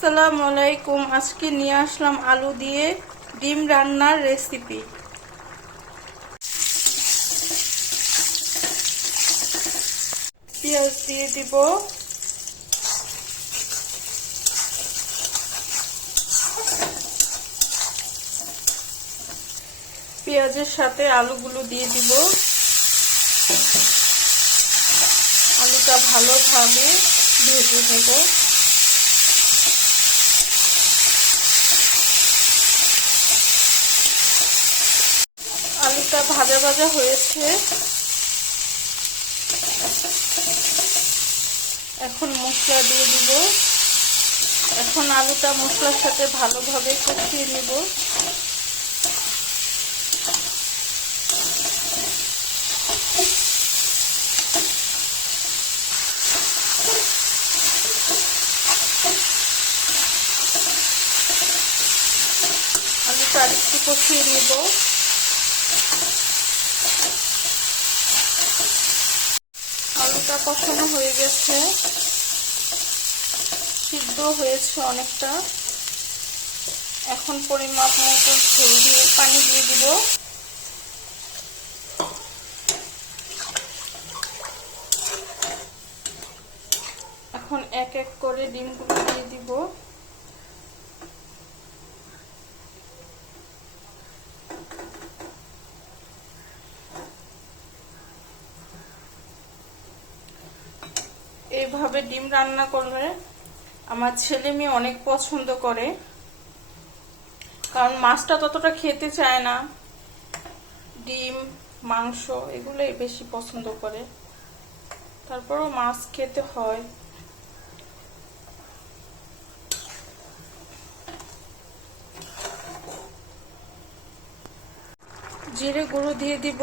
আসসালামু আলাইকুম। আজকে নিয়ে আসলাম আলু দিয়ে ডিম রান্নার রেসিপি। পেঁয়াজ দিয়ে দিব, পেঁয়াজের সাথে আলুগুলো দিয়ে দিব। আলুটা ভালোভাবে ভেজে নেব। আলুটা ভাজা ভাজা হয়েছে, এখন মশলা দিয়ে দিব। এখন আলুটা মশলার সাথে ভালোভাবে কষিয়ে নেব। আলুটা আরেকটু কষিয়ে নেব। আলুটা কষানো হয়ে গেছে, সিদ্ধ হয়েছে অনেকটা। এখন পরিমাপ মতো ঝোল দিয়ে পানি দিয়ে দিব। এখন এক এক করে ডিমগুলো দিয়ে দিব। এইভাবে ডিম রান্না করলে আমার ছেলে মেয়ে অনেক পছন্দ করে, কারণ মাছটা ততটা খেতে চায় না। ডিম, মাংস এগুলোই বেশি পছন্দ করে, তারপরও মাছ খেতে হয়। জিরে গুঁড়ো দিয়ে দিব,